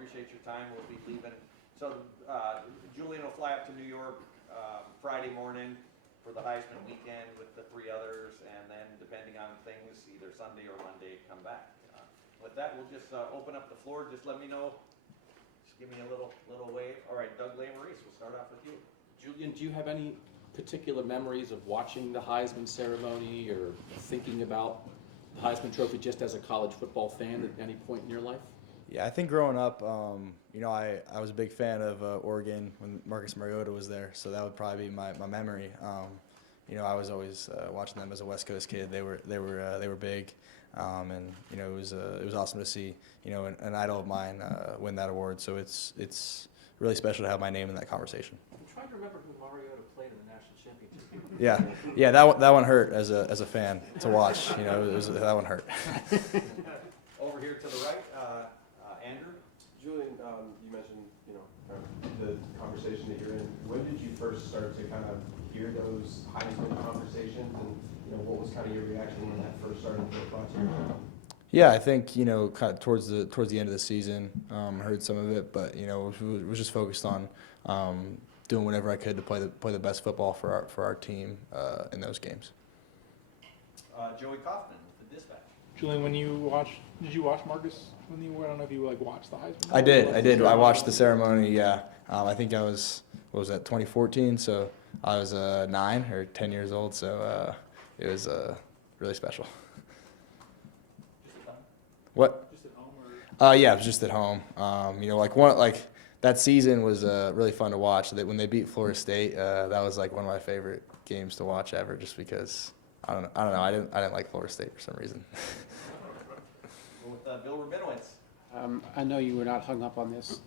appreciate your time. We'll be leaving. So Julian will fly up to New York Friday morning for the Heisman weekend with the 3 others, and then depending on things, either Sunday or Monday, come back. With that, we'll just open up the floor. Just let me know. Just give me a little wave. All right, Doug Maurice, we'll start off with you. Julian, do you have any particular memories of watching the Heisman ceremony or thinking about the Heisman Trophy just as a college football fan at any point in your life? Yeah, I think growing up, I was a big fan of Oregon when Marcus Mariota was there, so that would probably be my memory. I was always watching them as a West Coast kid. They were big, and it was awesome to see an idol of mine win that award. So it's really special to have my name in that conversation. I'm trying to remember who Mariota played in the national championship. Yeah, that one hurt as a fan to watch. That one hurt. Over here to the right, Andrew. Julian, you mentioned the conversation that you're in. When did you first start to kind of hear those Heisman conversations, and what was kind of your reaction when that first started to get brought to your mind? Yeah, I think kind of towards the end of the season, heard some of it, but was just focused on doing whatever I could to play the best football for our team in those games. Joey Kaufman with the Dispatch. Julian, did you watch Marcus when you were? I don't know if you watched the Heisman. I did. I watched the ceremony. Yeah, I think I was 2014? So I was 9 or 10 years old. So it was really special. Just at home? What? Just at home, or? Yeah, it was just at home. That season was really fun to watch. When they beat Florida State, that was one of my favorite games to watch ever. Just because I don't know. I didn't like Florida State for some reason. With Bill Rabinowitz. I know you were not hung up on this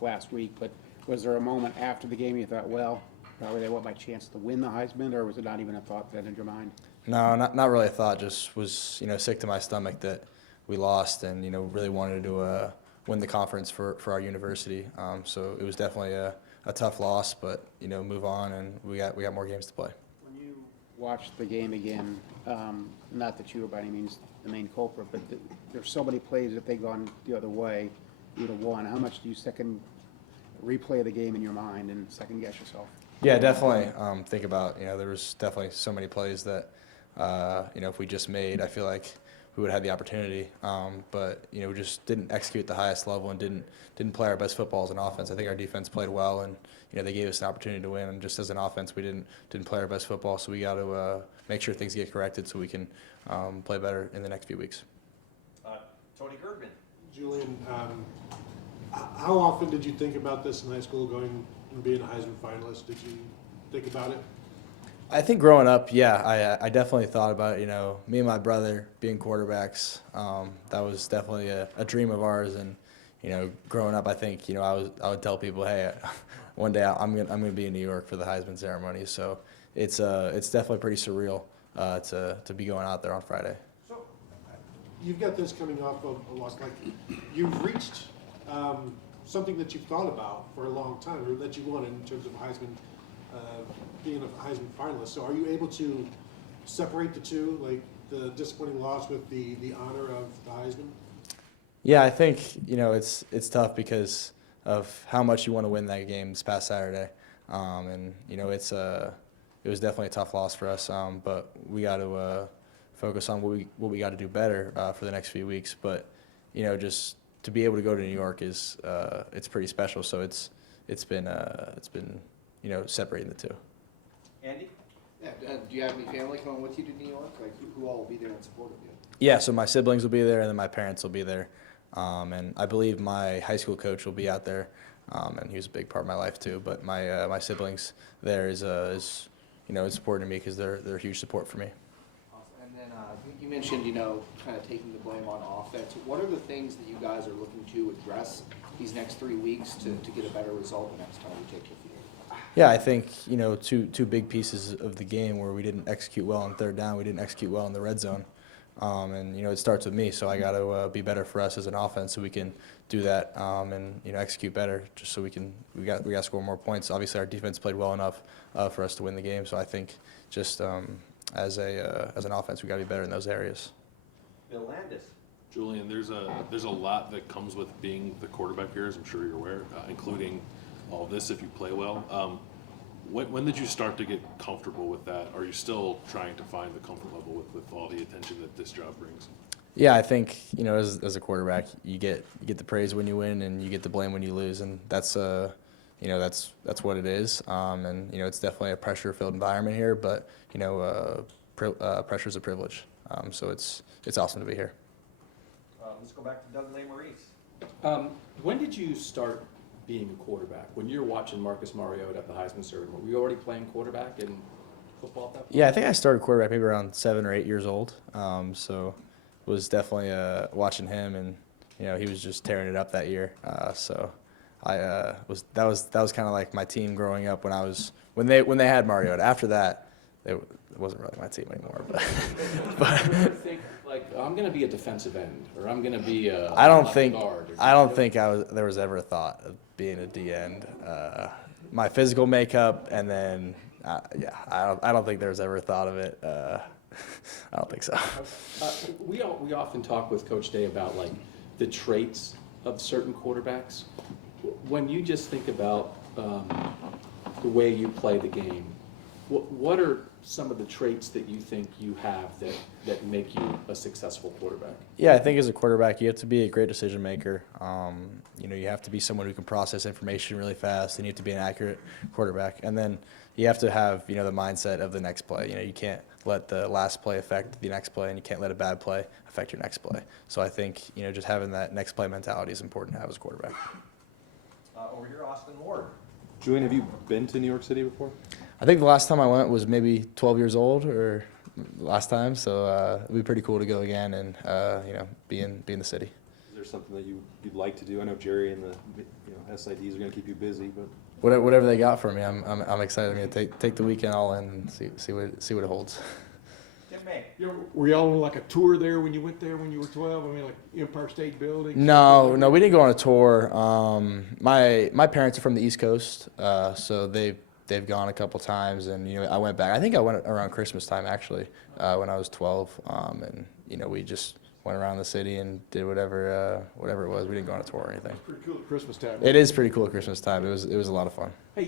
last week, but was there a moment after the game you thought, well, probably they want my chance to win the Heisman, or was it not even a thought that entered your mind? No, not really a thought. Just was sick to my stomach that we lost, and really wanted to win the conference for our university. So it was definitely a tough loss, but move on, and we got more games to play. When you watched the game again, not that you were by any means the main culprit, but there's so many plays that they've gone the other way, you'd have won. How much do you replay the game in your mind and second guess yourself? Yeah, definitely. Think about there was definitely so many plays that if we just made, I feel like we would have had the opportunity. But we just didn't execute at the highest level and didn't play our best football as an offense. I think our defense played well, and they gave us an opportunity to win. And just as an offense, we didn't play our best football. So we got to make sure things get corrected so we can play better in the next few weeks. Tony Girdman. Julian, how often did you think about this in high school, going and being a Heisman finalist? Did you think about it? I think growing up, yeah, I definitely thought about it. Me and my brother being quarterbacks, that was definitely a dream of ours. And growing up, I think I would tell people, hey, one day I'm gonna be in New York for the Heisman ceremony. So it's definitely pretty surreal to be going out there on Friday. So you've got this coming off of a loss. You've reached something that you've thought about for a long time, or that you wanted in terms of Heisman. Being a Heisman finalist, so are you able to separate the two, like the disappointing loss with the honor of the Heisman? Yeah, I think it's tough because of how much you want to win that game this past Saturday, and it was definitely a tough loss for us. But we got to focus on what we got to do better for the next few weeks. But just to be able to go to New York is it's pretty special. So it's been separating the two. Andy? Yeah, do you have any family coming with you to New York? Who all will be there in support of you? Yeah, so my siblings will be there, and then my parents will be there. And I believe my high school coach will be out there, and he was a big part of my life too. But my siblings there is it's important to me because they're a huge support for me. Awesome. And then you mentioned kind of taking the blame on offense. What are the things that you guys are looking to address these next 3 weeks to get a better result the next time you take the field? Yeah, I think two big pieces of the game where we didn't execute well on third down. We didn't execute well in the red zone, and it starts with me. So I got to be better for us as an offense so we can do that and execute better. Just so we got to score more points. Obviously, our defense played well enough for us to win the game. So I think just as an offense, we got to be better in those areas. Bill Landis. Julian, there's a lot that comes with being the quarterback here, as I'm sure you're aware, including all this if you play well. When did you start to get comfortable with that? Are you still trying to find the comfort level with all the attention that this job brings? Yeah, I think, you know, as a quarterback, you get the praise when you win and you get the blame when you lose, and that's you know, that's what it is. And you know, it's definitely a pressure-filled environment here, but you know, pressure is a privilege. So it's awesome to be here. Let's go back to Doug Maurice. When did you start being a quarterback? When you were watching Marcus Mariota at the Heisman ceremony, were you already playing quarterback in football at that point? Yeah, I think I started quarterback maybe around 7 or 8 years old. So was definitely watching him, and you know, he was just tearing it up that year. So I that was kind of like my team growing up when they had Mariota. After that, it wasn't really my team anymore. But Did you think like I'm going to be a defensive end, or I'm going to be a I don't left think guard, there was ever a thought of being a D end. My physical makeup, and then yeah, I don't think there was ever a thought of it. I don't think so. We often talk with Coach Day about like the traits of certain quarterbacks. When you just think about the way you play the game, what are some of the traits that you think you have that make you a successful quarterback? Yeah, I think as a quarterback, you have to be a great decision maker. You know, you have to be someone who can process information really fast, and you have to be an accurate quarterback. And then you have to have, you know, the mindset of the next play. You know, you can't let the last play affect the next play, and you can't let a bad play affect your next play. So I think, you know, just having that next play mentality is important to have as a quarterback. Over here, Austin Ward. Julian, have you been to New York City before? I think the last time I went was maybe 12 years old, or last time. So it'd be pretty cool to go again and you know, be in the city. Is there something that you'd like to do? I know Jerry and the SIDs are going to keep you busy, but Whatever they got for me, I'm excited. I'm gonna take the weekend all in and see what it holds. Tim May. Were y'all on like a tour there when you went there when you were 12? I mean, like Empire State Building? No, we didn't go on a tour. My parents are from the East Coast, so they've gone a couple times, and you know, I went back. I think I went around Christmas time actually, when I was 12, and you know, we just went around the city and did whatever it was. We didn't go on a tour or anything. It's pretty cool at Christmas time. It is pretty cool at Christmas time. It was a lot of fun. Hey,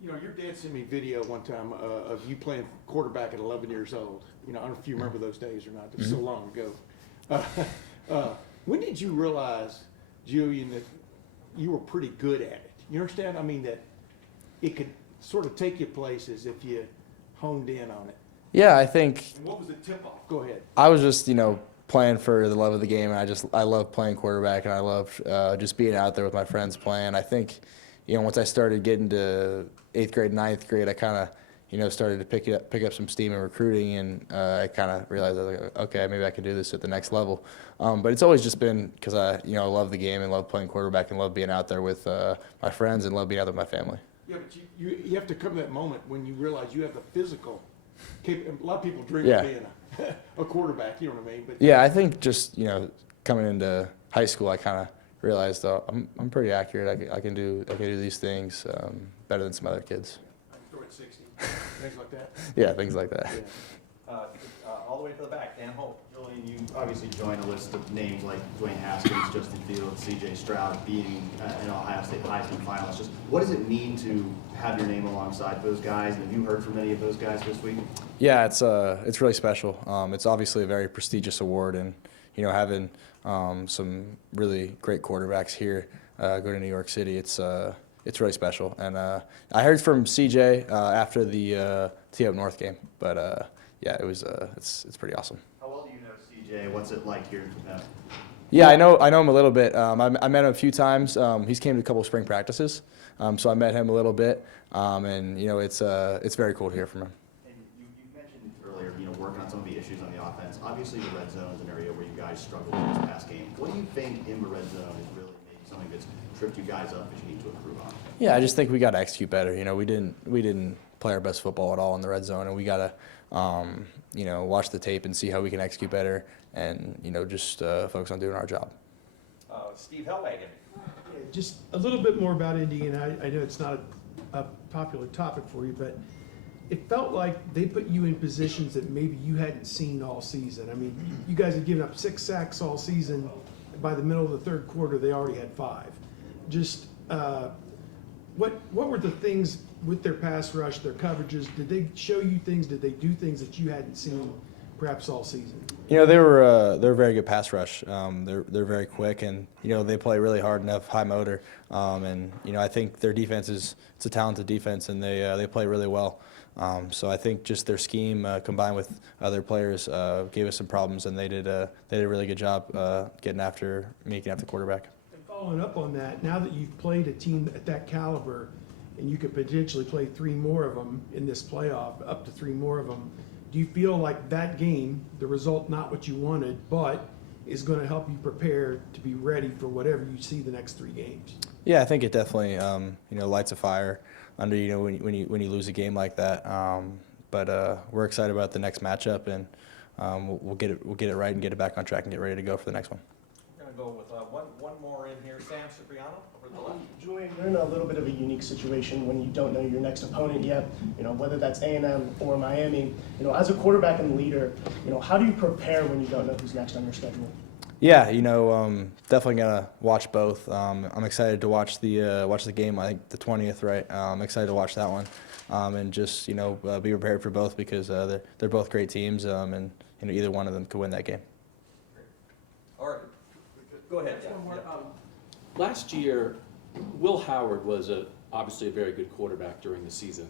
you know, your dad sent me video one time of you playing quarterback at 11 years old. You know, I don't know if you remember those days or not. It was so long ago. When did you realize, Julian, that you were pretty good at it? You understand? I mean, that it could sort of take you places if you honed in on it. Yeah, I think And what was the tip-off? Go ahead. I was just, you know, playing for the love of the game, and I love playing quarterback, and I love just being out there with my friends playing. I think, you know, once I started getting to 8th grade, 9th grade, I kind of, you know, started to pick up some steam in recruiting, and I kind of realized I was like, okay, maybe I could do this at the next level. But it's always just been because I love the game and love playing quarterback and love being out there with my friends and love being out there with my family. Yeah, but you have to come to that moment when you realize you have the physical. A lot of people dream Yeah. of being a quarterback, you know what I mean? But Yeah, I think just, you know, coming into high school, I kind of realized I'm pretty accurate. I can do these things better than some other kids. I can throw it 60, things like that. Yeah, things like that. Yeah. All the way to the back, Dan Hope. Julian, you obviously join a list of names like Dwayne Haskins, Justin Fields, C.J. Stroud being an Ohio State Heisman finalist. Just what does it mean to have your name alongside those guys? And have you heard from any of those guys this week? Yeah, it's really special. It's obviously a very prestigious award, and you know, having some really great quarterbacks here go to New York City, it's really special. And I heard from CJ after the T Up North game, but yeah, it's pretty awesome. How well do you know C.J.? What's it like hearing from him? Yeah, I know him a little bit. I met him a few times. He's came to a couple of spring practices, so I met him a little bit, and you know, it's very cool to hear from him. And you mentioned earlier, you know, working on some of the issues on the offense. Obviously, the red zone is an area where you guys struggled in this past game. What do you think in the red zone is really maybe something that's tripped you guys up that you need to improve on? Yeah, I just think we got to execute better. You know, we didn't play our best football at all in the red zone, and we got to you know, watch the tape and see how we can execute better, and you know, just focus on doing our job. Steve Hellwagon. Just a little bit more about Indiana. I know it's not a popular topic for you, but it felt like they put you in positions that maybe you hadn't seen all season. I mean, you guys had given up 6 sacks all season. By the middle of the third quarter, they already had 5. Just what were the things with their pass rush, their coverages? Did they show you things? Did they do things that you hadn't seen perhaps all season? You know, they're a very good pass rush. They're very quick, and you know they play really hard and have high motor. And you know I think their defense it's a talented defense, and they play really well. So I think just their scheme combined with other players gave us some problems, and they did a really good job making after the quarterback. And following up on that, now that you've played a team at that caliber, and you could potentially play 3 more of them in this playoff, up to 3 more of them, do you feel like that game, the result not what you wanted, but is going to help you prepare to be ready for whatever you see the next 3 games? Yeah, I think it definitely you know lights a fire under you know when you lose a game like that. But we're excited about the next matchup, and we'll get it right and get it back on track and get ready to go for the next one. We're going to go with one more in here. Sam Cipriano over the left. Julian, you're in a little bit of a unique situation when you don't know your next opponent yet, you know, whether that's A&M or Miami. You know, as a quarterback and leader, you know, how do you prepare when you don't know who's next on your schedule? Yeah, you know, definitely gonna watch both. I'm excited to watch the game. I think the 20th, right? I'm excited to watch that one, and just you know be prepared for both because they're both great teams, and you know either one of them could win that game. All right, go ahead. One more. Last year, Will Howard was obviously a very good quarterback during the season,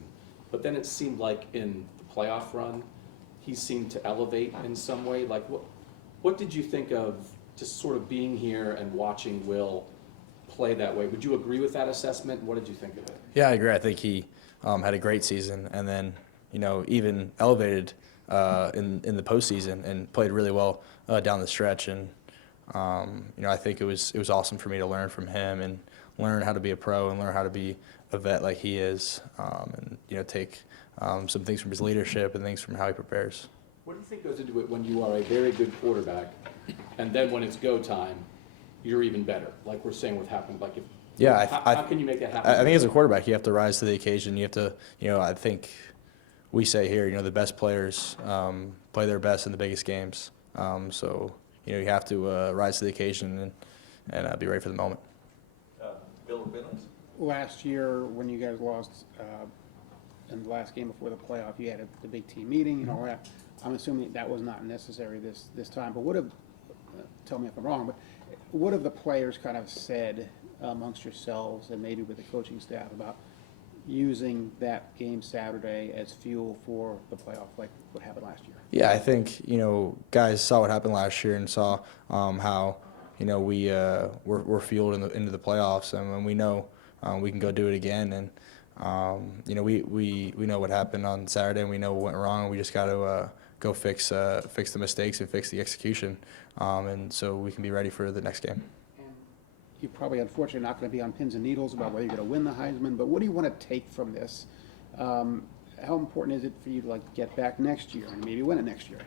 but then it seemed like in the playoff run, he seemed to elevate in some way. Like what did you think of just sort of being here and watching Will play that way? Would you agree with that assessment? What did you think of it? Yeah, I agree. I think he had a great season, and then you know even elevated in the postseason and played really well down the stretch. And you know I think it was awesome for me to learn from him and learn how to be a pro and learn how to be a vet like he is, and you know take some things from his leadership and things from how he prepares. What do you think goes into it when you are a very good quarterback, and then when it's go time, you're even better? Like we're saying, what happened? Like, how can you make that happen? I think as a quarterback, you have to rise to the occasion. You have to, you know, I think we say here, you know, the best players play their best in the biggest games. So you know, you have to rise to the occasion and be ready for the moment. Bill Billings? Last year, when you guys lost in the last game before the playoff, you had the big team meeting and all that. I'm assuming that was not necessary this time, but tell me if I'm wrong, but what have the players kind of said amongst yourselves and maybe with the coaching staff about using that game Saturday as fuel for the playoff like what happened last year? Yeah, I think, you know, guys saw what happened last year and saw how, you know, we're fueled into the playoffs, and we know we can go do it again. And, you know, we know what happened on Saturday, and we know what went wrong, and we just got to go fix the mistakes and fix the execution, and so we can be ready for the next game. And you're probably unfortunately not going to be on pins and needles about whether you're going to win the Heisman, but what do you want to take from this? How important is it for you to like get back next year and maybe win it next year?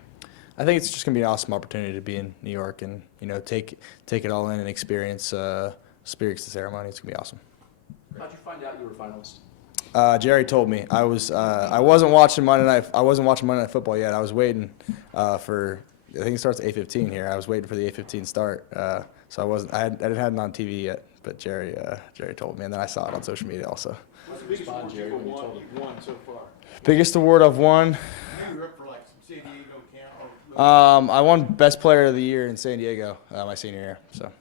I think it's just going to be an awesome opportunity to be in New York and you know take it all in and experience the ceremony. It's going to be awesome. How'd you find out you were a finalist? Jerry told me. I wasn't watching Monday Night. I wasn't watching Monday Night Football yet. I was waiting for. I think it starts at 8:15 here. I was waiting for the 8:15 start. So I wasn't. I didn't have it on TV yet. But Jerry told me, and then I saw it on social media also. What's the biggest award you've won so far? Biggest award I've won. You were up for like San Diego camp. I won Best Player of the Year in San Diego my senior year. So.